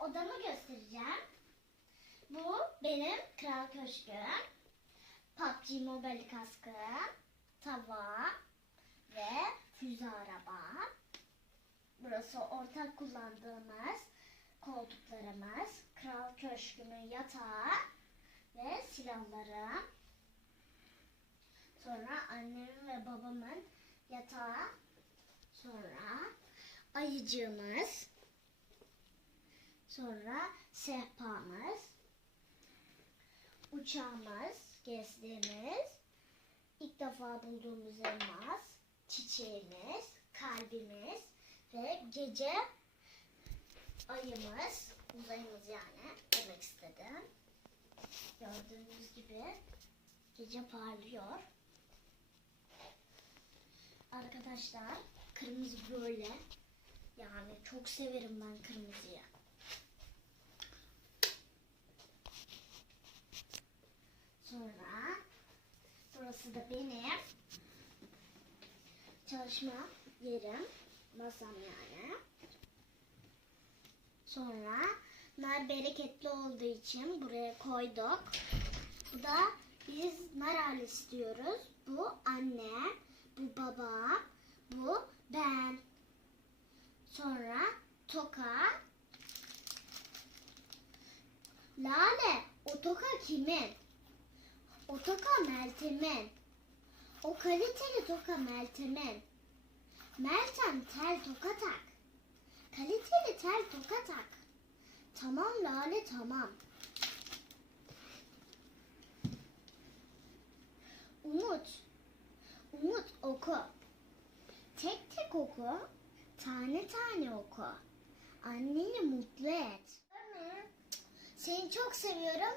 odamı göstereceğim. Bu benim kral köşküm. PUBG Mobile kaskı, tava ve füze araba. Burası ortak kullandığımız koltuklarımız, kral köşkümün yatağı ve silahları. Sonra annemin ve babamın yatağı. Sonra ayıcığımız. Sonra sehpamız. Uçağımız, gezdiğimiz. ilk defa bulduğumuz elmas. Çiçeğimiz, kalbimiz ve gece ayımız, uzayımız yani demek istedim. Gördüğünüz gibi gece parlıyor. Arkadaşlar kırmızı böyle. Yani çok severim ben kırmızıyı. Sonra burası da benim çalışma yerim. Masam yani. Sonra nar bereketli olduğu için buraya koyduk. Bu da biz nar hali istiyoruz. Bu anne, bu baba, bu ben. Sonra toka. Lale, o toka kimin? O toka Meltem'in. O kaliteli toka Meltem'in. Meltem tel toka tak. Kaliteli tel toka tak. Tamam Lale tamam. Umut. Umut oku. Tek tek oku. Tane tane oku. Anneni mutlu et. Seni çok seviyorum.